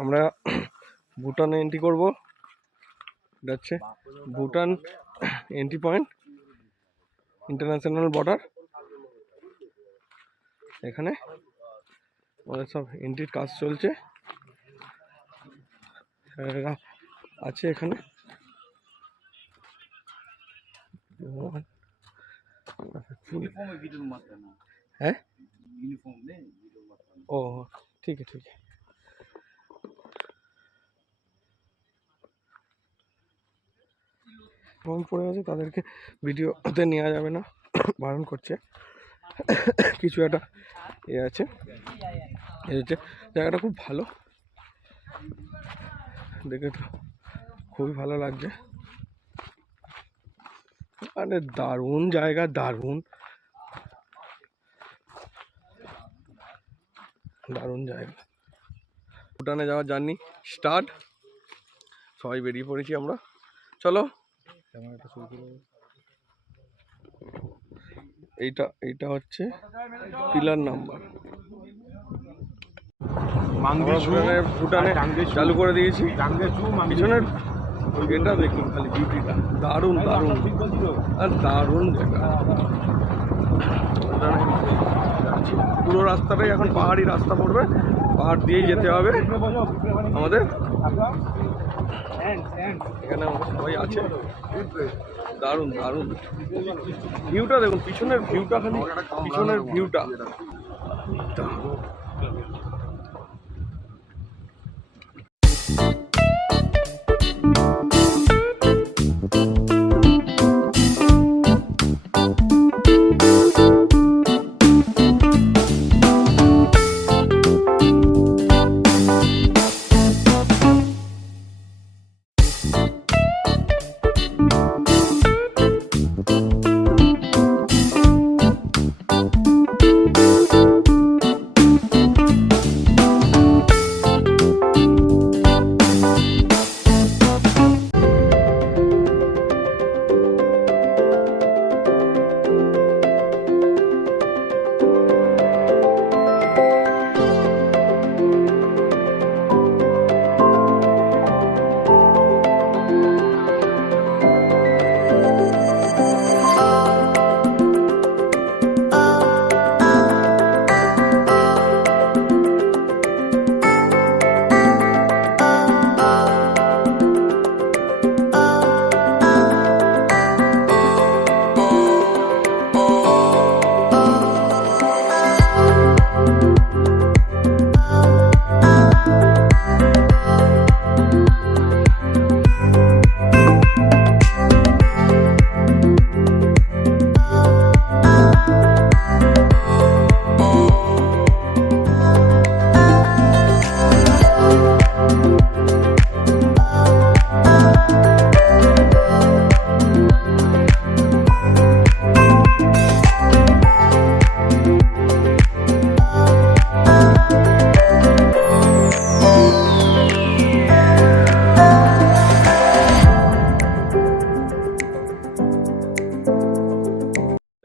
আমরা ভুটানে এন্ট্রি করবো। এটা হচ্ছে Bhutan entry point, international border. এখানে আমাদের সব এন্ট্রির কাজ চলছে, আছে এখানে। হ্যাঁ, ও ঠিক আছে ঠিক আছে। পড়ে আছে, তাদেরকে ভিডিওতে নেওয়া যাবে না, বারণ করছে। কিছু একটা এ আছে, এ হচ্ছে জায়গাটা খুব ভালো, দেখে তো খুবই ভালো লাগছে। মানে দারুণ জায়গা, দারুণ দারুণ জায়গা। ভুটানে যাওয়ার জার্নি স্টার্ট, সবাই বেরিয়ে পড়েছি আমরা। চলো, এইটা হচ্ছে পিলার নাম্বার। ভুটানে চালু করে দিয়েছি। পিছনের এটা দেখুন খালি বিউটিটা, দারুণ দারুণ আর দারুণ জায়গা। পুরো রাস্তাটাই এখন পাহাড়ি রাস্তা পড়বে, পাহাড় দিয়েই যেতে হবে আমাদের। এখানে সবাই আছে, দারুণ দারুণ ভিউটা দেখুন, পিছনের ভিউটা, খালি পিছনের ভিউটা দারুণ।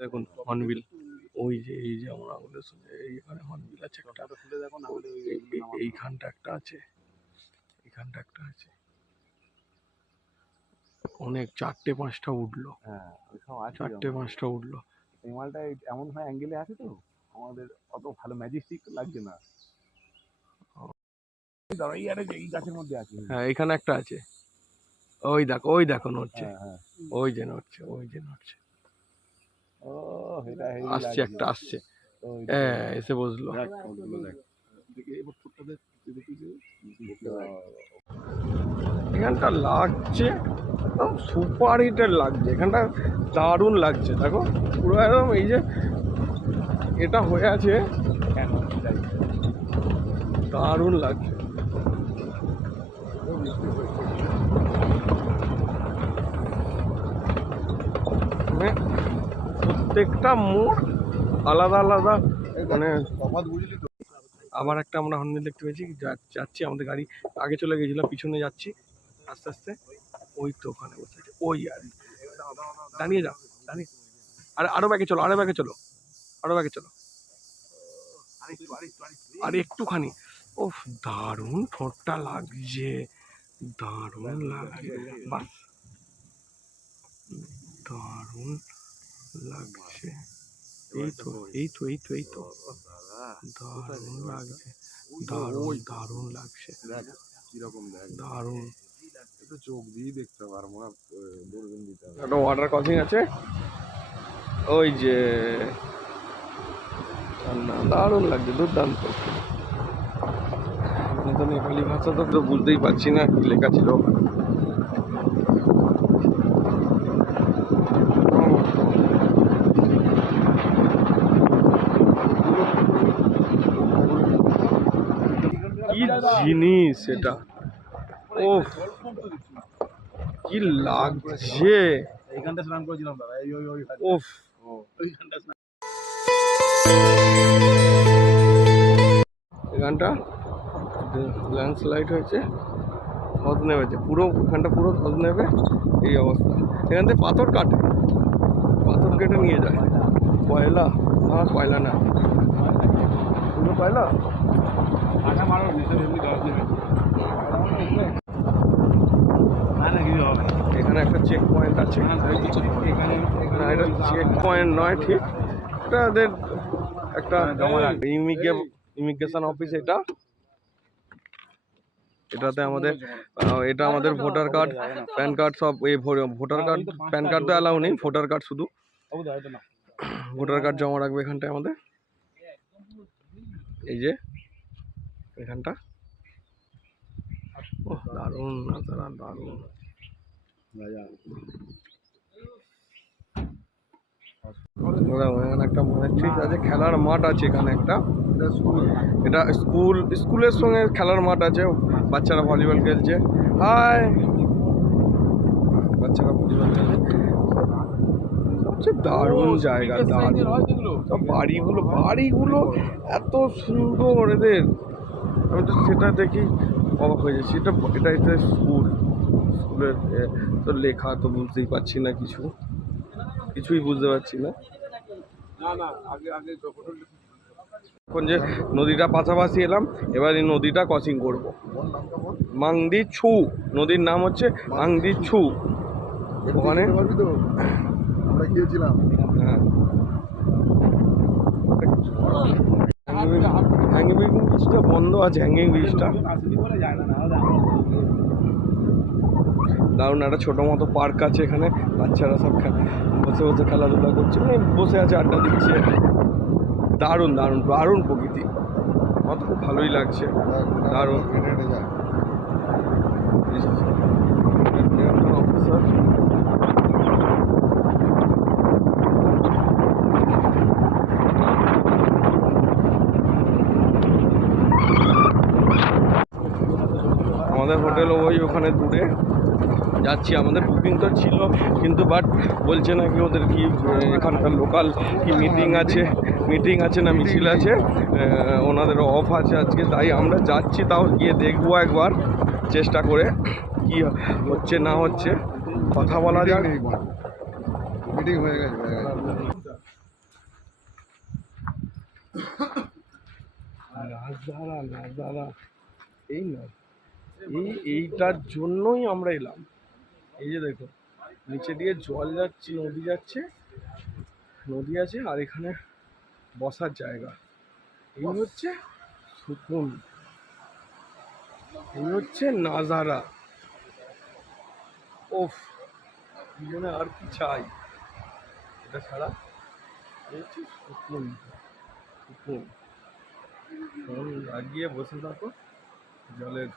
দেখুন হর্নবিল, ওই যে এই যে আমরা আমাদের এইখানে হর্নবিল আছে একটা, এইখানটা একটা আছে, এইখানটা একটা আছে, অনেক 4টে-5টা উঠলো। হ্যাঁ, 4টে-5টা উঠলো। এই মালটা এমন হয় অ্যাঙ্গেলে আছে তো আমাদের অত ভালো ম্যাজেস্টিক লাগছে না। এই গাছের মধ্যে আছে, হ্যাঁ এখানে একটা আছে, ওই দেখো নড়ছে, ওই যে নড়ছে, ওই যে নড়ছে। আসছে একটা, আসছে, এসে বসলো। এখানটা লাগছে একদম সুপার হিটের লাগছে, এখানটা দারুণ লাগছে। দেখো পুরো একদম এই যে এটা হয়ে আছে, দারুণ লাগছে। মানে প্রত্যেকটা মোড় আলাদা আলাদা, মানে আবার একটা আমরা হর্নবিল দেখতে পেয়েছি, যাচ্ছি, আমাদের গাড়ি আগে চলে গেছিল, পিছনে যাচ্ছি আস্তে আস্তে। ওই তো ওখানে বসে আছে, ওই আর দাঁড়িয়ে যাও, দাঁড়িয়ে আরো ব্যাগে চলো, আরো ব্যাগে চলো, আরো ব্যাগে চলো, আর একটুখানি ওফ, দারুণ ঠোঁটটা লাগছে, দারুণ লাগছে, বাহ দারুণ লাগছে। এই তো এই তো এই তো এই তো দারুণ লাগছে, দারুণ দারুণ লাগছে, কিরকম দেখ, দারুণ। একটু চোখ দিয়ে দেখতে পারবো না, দূরবীন দিতে হবে। একটা ওয়াটার ক্রসিং আছে ওই যে, না দারুণ লাগছে, দুর্দান্ত। আমি তো নেপালি ভাষা তো বুঝতেই পারছি না কি লেখা ছিল। কি জিনিস এটা, ও কি লাগছে, এইখানটা স্নান করেছিলাম দাদা, ওফ। এখানটা ল্যান্ডস্লাইড হয়েছে, ধস নেমেছে পুরো, এখানটা পুরো ধস নেবে এই অবস্থা। এখান থেকে পাথর কাটে, পাথর কেটে নিয়ে যায়। কয়লা, না কয়লা না, পুরো কয়লা। আটা মারো এমনি দশ নেবে না না কিছু হবে। এখানে একটা চেক পয়েন্ট আছে, এখানে না এটা চেক পয়েন্ট নয় ঠিক, এটা ওদের একটা ইমিগ্রেশন অফিস। এটাতে আমাদের এটা আমাদের ভোটার কার্ড, প্যান কার্ড সব, এই ভোটার কার্ড প্যান কার্ড তো অ্যালাউ নেই, ভোটার কার্ড শুধু। ভোটার কার্ড জমা রাখবে এখানটায় আমাদের, এই যে এখানটা। ও দারুণ নাজারা, দারুণ। এখানে একটা মনেস্ট্রি আছে, খেলার মাঠ আছে এখানে একটা, এটা স্কুলের সঙ্গে খেলার মাঠ আছে, বাচ্চারা ভলিবল খেলছে। হাই, বাচ্চারা ভলিবল খেলছে। সবচেয়ে দারুণ জায়গা, দারুণ। সব বাড়িগুলো এত সুন্দর এদের, আমি তো সেটা দেখি অবাক হয়ে যাচ্ছি। এটা স্কুলের তো লেখা তো বুঝতেই পারছি না, কিছুই বুঝতে পারছি না। এখন যে নদীটা পাশাপাশি এলাম, এবার এই নদীটা ক্রসিং করবো। মাংদি ছু নদীর নাম হচ্ছে মাংদি ছু। ওখানে আমরা গিয়েছিলাম। হ্যাঁ, হ্যাঙ্গিং ব্রিজটা বন্ধ আছে, হ্যাঙ্গিং ব্রিজটা। দারুণ একটা ছোটো মতো পার্ক আছে এখানে, বাচ্চারা সব বসে বসে খেলাধুলা করছে, মানে বসে আছে, আড্ডা দিচ্ছে। দারুণ দারুণ দারুণ প্রকৃতি, আমার তো খুব ভালোই লাগছে, দারুণ। অফিসার আমাদের হোটেল ওখানে দূরে যাচ্ছি। আমাদের বুকিং তো ছিল, কিন্তু বাট বলছে নাকি ওদের কি এখানকার লোকাল কি মিটিং আছে না মিছিল আছে, ওনাদের অফ আছে আজকে, তাই আমরা যাচ্ছি। তাও গিয়ে দেখবো একবার চেষ্টা করে, কি হচ্ছে না হচ্ছে, কথা বলা যাক। মিটিং হয়ে গেছে। নাজারা এই নয়, এইটার জন্যই আমরা এলাম। এই যে দেখো, নিচে দিয়ে জল যাচ্ছে, নদী আছে, আর এখানে বসার জায়গা। এই হচ্ছে সুকুন, এই হচ্ছে নাজারা। ওফ, জীবনে আর কি চাই এটা ছাড়া। এই হচ্ছে সুকুন, ফোন লাগিয়ে বসে থাকো জলের।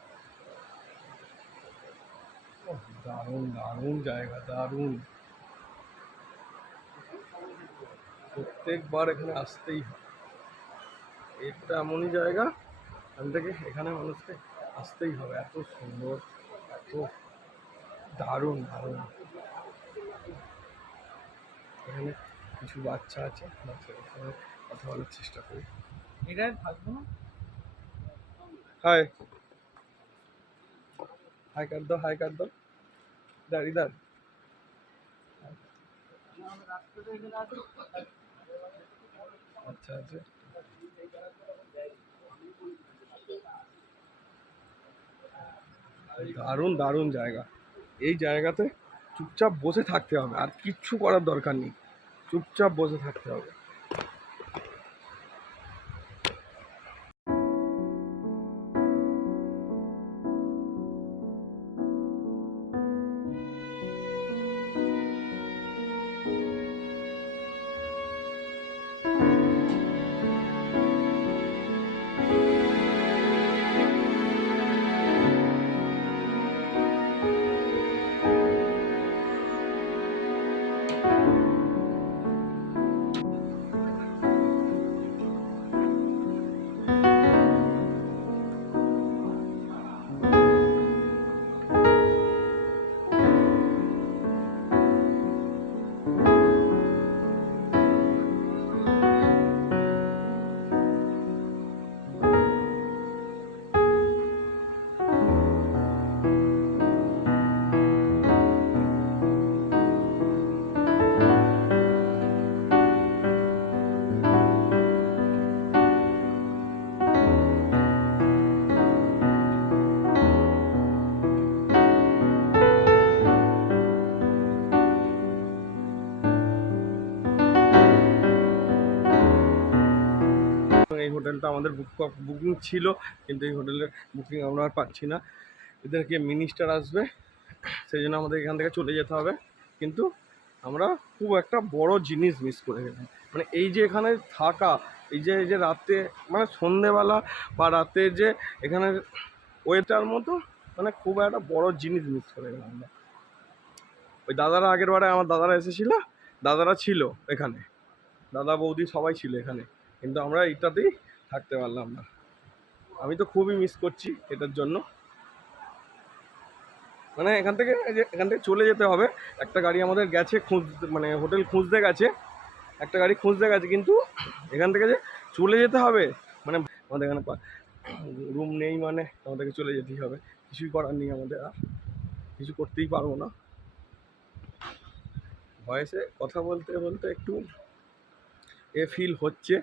দারুণ দারুণ জায়গা, দারুণ। প্রত্যেকবার এখানে আসতেই হয়, এটা এমনই জায়গা এখানে মানুষকে আসতেই হবে, এত সুন্দর, এত দারুণ দারুণ। এখানে কিছু বাচ্চা আছে, বাচ্চাদের সঙ্গে কথা বলার চেষ্টা করি। এটাই থাকবো না। হাই, হাই কার দো ইধার। আচ্ছা আচ্ছা, দারুণ দারুণ জায়গা। এই জায়গাতে চুপচাপ বসে থাকতে হবে, আর কিচ্ছু করার দরকার নেই, চুপচাপ বসে থাকতে হবে। এই হোটেলটা আমাদের বুকিং ছিল, কিন্তু এই হোটেলের বুকিং আমরা আর পাচ্ছি না। এদেরকে মিনিস্টার আসবে, সেই জন্য আমাদের এখান থেকে চলে যেতে হবে। কিন্তু আমরা খুব একটা বড় জিনিস মিস করে গেলাম, মানে এই যে এখানে থাকা, এই যে রাতে মানে সন্ধেবেলা বা রাতে যে এখানে ওয়েটার মতো, মানে খুব একটা বড় জিনিস মিস করে গেলাম আমরা। ওই দাদারা আগের বারে আমার দাদারা এসেছিল, দাদারা ছিল এখানে, দাদা বৌদি সবাই ছিল এখানে, কিন্তু আমরা এইটাতেই থাকতে পারলাম না। আমি তো খুবই মিস করছি এটার জন্য। মানে এখান থেকে চলে যেতে হবে। একটা গাড়ি আমাদের গেছে মানে হোটেল খুঁজতে গেছে, একটা গাড়ি খুঁজতে গেছে, কিন্তু এখান থেকে যে চলে যেতে হবে, মানে আমাদের এখানে রুম নেই, মানে আমাদেরকে চলে যেতেই হবে। কিছুই করার নেই, আমাদের আর কিছু করতেই পারবো না। ভয়েসে কথা বলতে বলতে একটু ফিল হচ্ছে,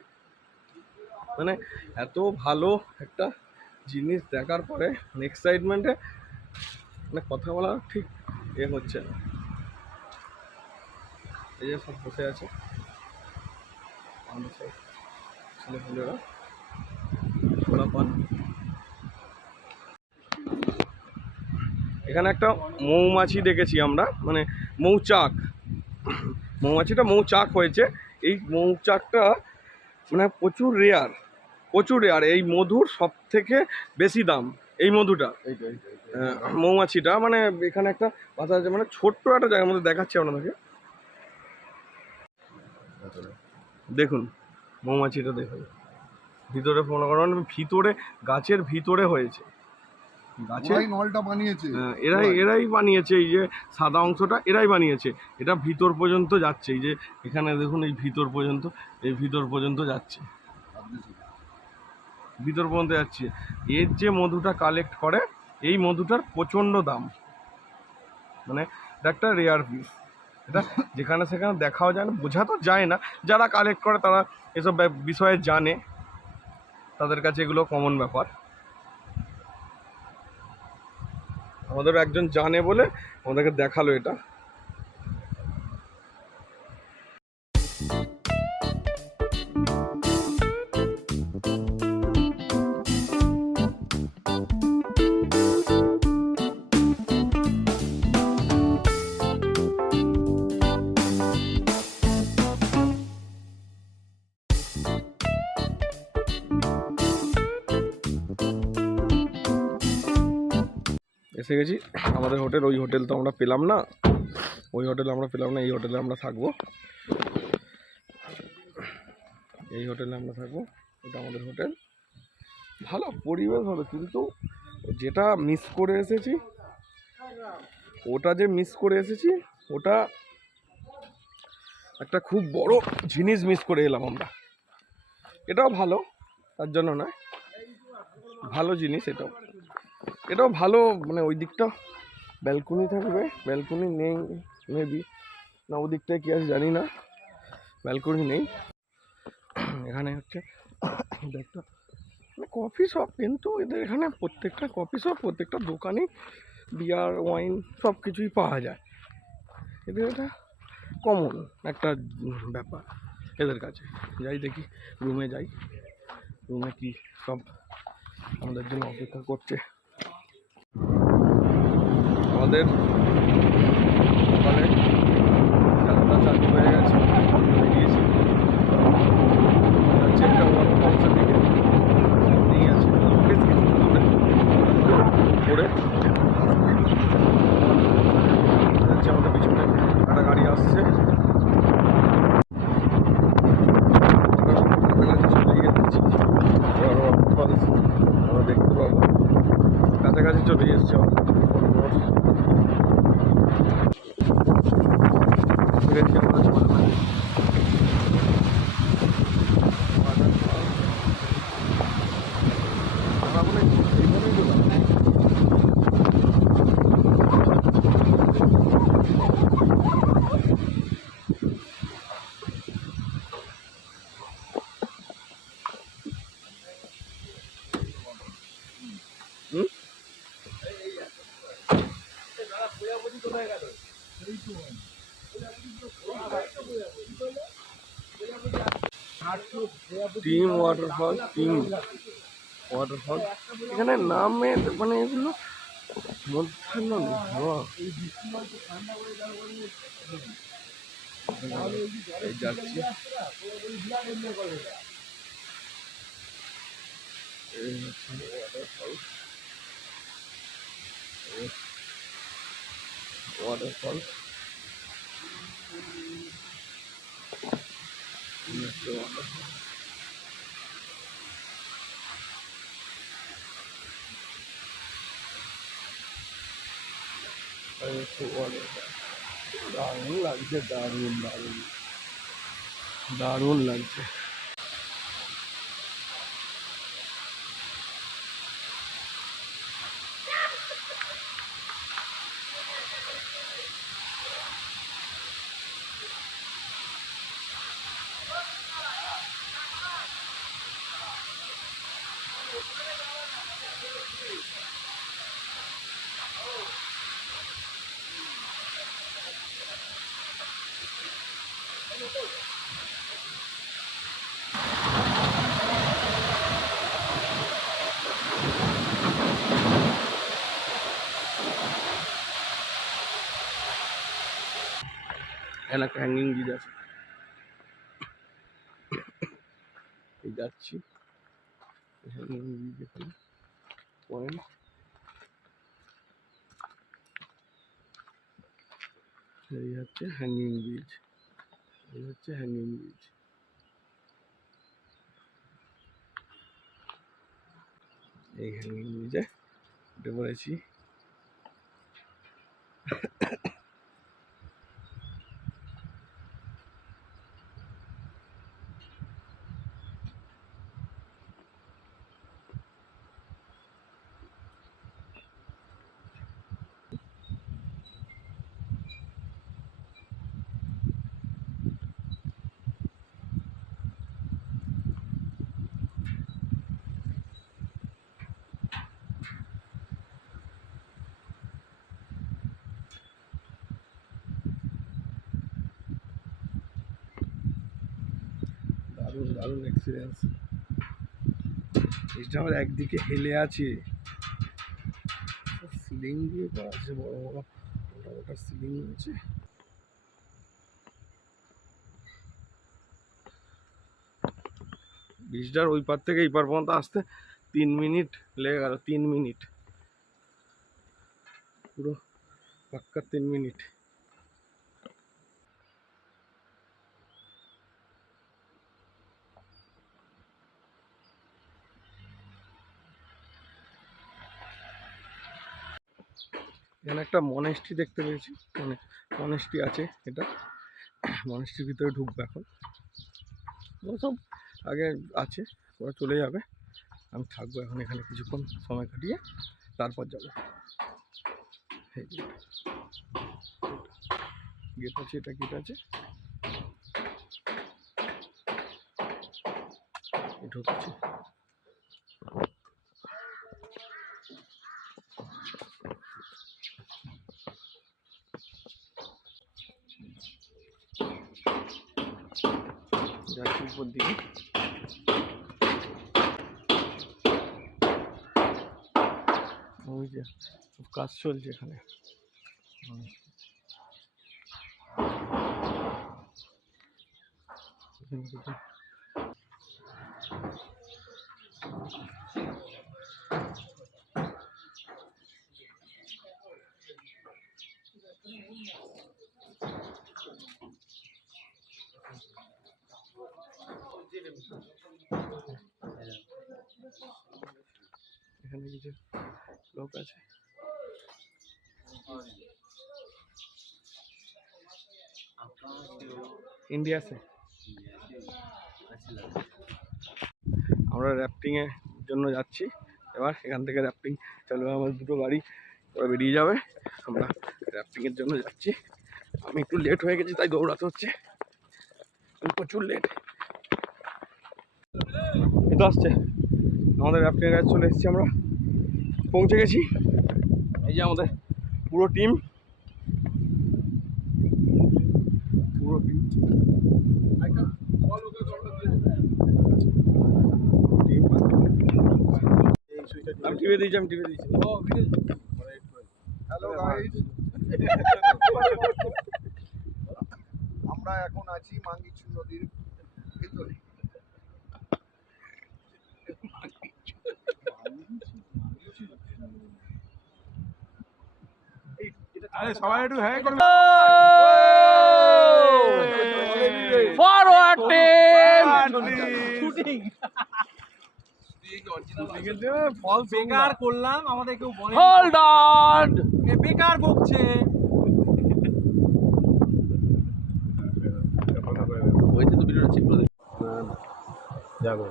মানে এত ভালো একটা জিনিস দেখার পরে এক্সাইটমেন্টে মানে কথা বলা ঠিক হচ্ছে না। এই যে সব বসে আছে আমাদের সব ছেলেপুলেরা, ছোলা পান। এখানে একটা মৌমাছি দেখেছি আমরা, মানে মৌচাক, মৌমাছিটা মৌচাক হয়েছে। এই মৌচাকটা মানে প্রচুর রেয়ার। এই মধুর সব থেকে বেশি দাম এই মধুটা, মৌমাছিটা। মানে এখানে একটা বাসা আছে, মানে ছোট্ট একটা জায়গার মধ্যে দেখাচ্ছি আপনাদেরকে, দেখুন মৌমাছিটা দেখুন। ভিতরে মনে করেন ভিতরে, গাছের ভিতরে হয়েছে, গাছের নলটা বানিয়েছে, এরাই বানিয়েছে। এই যে সাদা অংশটা এরাই বানিয়েছে, এটা ভিতর পর্যন্ত যাচ্ছে। এই যে এখানে দেখুন, এই ভিতর পর্যন্ত যাচ্ছে, ভিতর পর্যন্ত যাচ্ছে। এর যে মধুটা কালেক্ট করে, এই মধুটার প্রচণ্ড দাম, মানে এটা একটা রেয়ার পিস। এটা যেখানে সেখানে দেখাও যায় না, বোঝা তো যায় না। যারা কালেক্ট করে তারা এসব বিষয়ে জানে, তাদের কাছে এগুলো কমন ব্যাপার। আমাদের একজন জানে বলে আমাদেরকে দেখালো এটা। এসে গেছি আমাদের হোটেল। ওই হোটেল তো আমরা পেলাম না, এই হোটেলে আমরা থাকবো। এই হোটেলে আমরা থাকবো, এটা আমাদের হোটেল। ভালো পরিবেশ ভালো, কিন্তু যেটা মিস করে এসেছি, ওটা একটা খুব বড় জিনিস মিস করে এলাম আমরা। এটাও ভালো, তার জন্য নয়, ভালো জিনিস এটাও ভালো। মানে ওই দিকটা ব্যালকনি থাকবে, ব্যালকনি নেই মেবি, না ওই দিকটায় কি আছে জানি না, ব্যালকনি নেই। এখানে হচ্ছে একটা মানে কফি শপ, কিন্তু এদের এখানে প্রত্যেকটা কফি শপ, প্রত্যেকটা দোকানে বিয়ার ওয়াইন সব কিছুই পাওয়া যায়। এদের এটা কমন একটা ব্যাপার এদের কাছে। যাই দেখি, রুমে যাই, রুমে কি সব আমাদের জন্য অপেক্ষা করছে। আমাদের সকালে যাত্রা চালু হয়ে গেছে, বেরিয়েছি, যাচ্ছি একটা ওয়াটারফলসের দিকে, সামনেই আছে, বেশ কিছু দূরে পরে যাচ্ছে। আমাদের পিছনে একটা গাড়ি আসছে, কাছাকাছি চলে গেছি, ওয়াটারফলস আমরা দেখতে পাবো, কাছাকাছি চলে এসছে গেছি আমরা ছোটবেলায়। টিম ওয়াটারফল, টিম ওয়াটারফল, এখানে নামে মানে এগুলো মধ্যাহ্ন নেই, এই যাচ্ছি, এই হচ্ছে ওয়াটারফল, ওয়াটারফল, দারুণ লাগছে, দারুণ দারুণ দারুণ লাগছে। এখানে একটা হ্যাঙ্গিং ব্রিজ আছে, এই যাচ্ছি হ্যাঙ্গিং ব্রিজ, এখানে পয়েন্ট, এই হচ্ছে হ্যাঙ্গিং ব্রিজ, এই হচ্ছে হ্যাঙ্গিং ব্রিজ। এই হ্যাঙ্গিং ব্রিজে উঠে পড়েছি। দারুণ দারুণ এক্সপিরিয়েন্স। এটা আমার একদিকে হেলে আছে, সিলিং দিয়ে করা আছে, বড় বড় মোটা মোটা সিলিং আছে। ব্রিজটার ওই পার থেকে এই পার পর্যন্ত আসতে 3 মিনিট লেগে গেল, 3 মিনিট, পুরো পাক্কা 3 মিনিট। এখানে একটা মনেস্ট্রি দেখতে পেয়েছি, মানে মনেস্ট্রি আছে, এটা মনেস্ট্রির ভিতরে ঢুকবে এখন, ওরা সব আগে আছে, ওরা চলে যাবে, আমি থাকবো এখন এখানে কিছুক্ষণ সময় কাটিয়ে, তারপর যাবো। গেট আছে, এটা গেট আছে, ঢুকছি। যাচ্ছি উপর দিকে। ওই যে কাজ চলছে এখানে। এখানে কিছু লোক আছে। इंडिया से আমরা র্যাফটিং এর জন্য যাচ্ছি। এবার এখান থেকে র্যাফটিং চলবে, আমার দুটো গাড়ি ওরা বেরিয়ে যাবে। আমরা র্যাফটিং এর জন্য যাচ্ছি। আমি একটু লেট হয়ে গেছি তাই দৌড়াতে হচ্ছে, প্রচুর লেট। এটা আসছে আমাদের র্যাফটিং এর কাছে চলে এসেছি, আমরা পৌঁছে গেছি। এই যে আমাদের পুরো টিম, আমি টিভি দিয়েছি, হ্যালো গাইস, আমরা এখন আছি মাঙ্গিছু নদীর ভিতরে। আরে সবাই একটু হ্যাঁ করুন। ফরওয়ার্ড টিম শুটিং ফল বেকার করলাম, আমাদের কেউ বলে হোল্ড অন, বেকার বকছে। হয়েছে তো ভিডিওটা চেক করে যাবে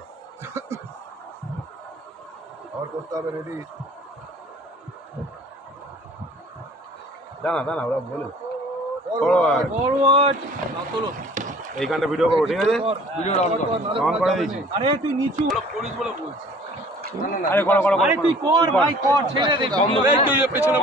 আর করতে হবে রেডি। দাঁড়া ওরা বলে ফরওয়ার্ড চলো এইখানটা ভিডিও করবো, ঠিক আছে? ভিডিও অন করে দিয়েছি। আরে তুই নিচু পুলিশ বলে বলছি। আরে করো আরে তুই কর ভাই, কর, ছেড়ে দে পেছনে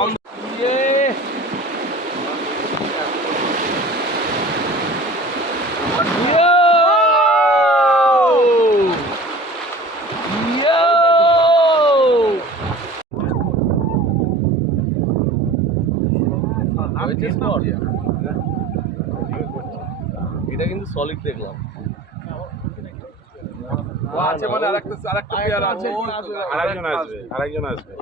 এটা কিন্তু সলিড দেখলাম। আছে মানে আরেকটা প্লেয়ার আছে, আরেকজন আসবে।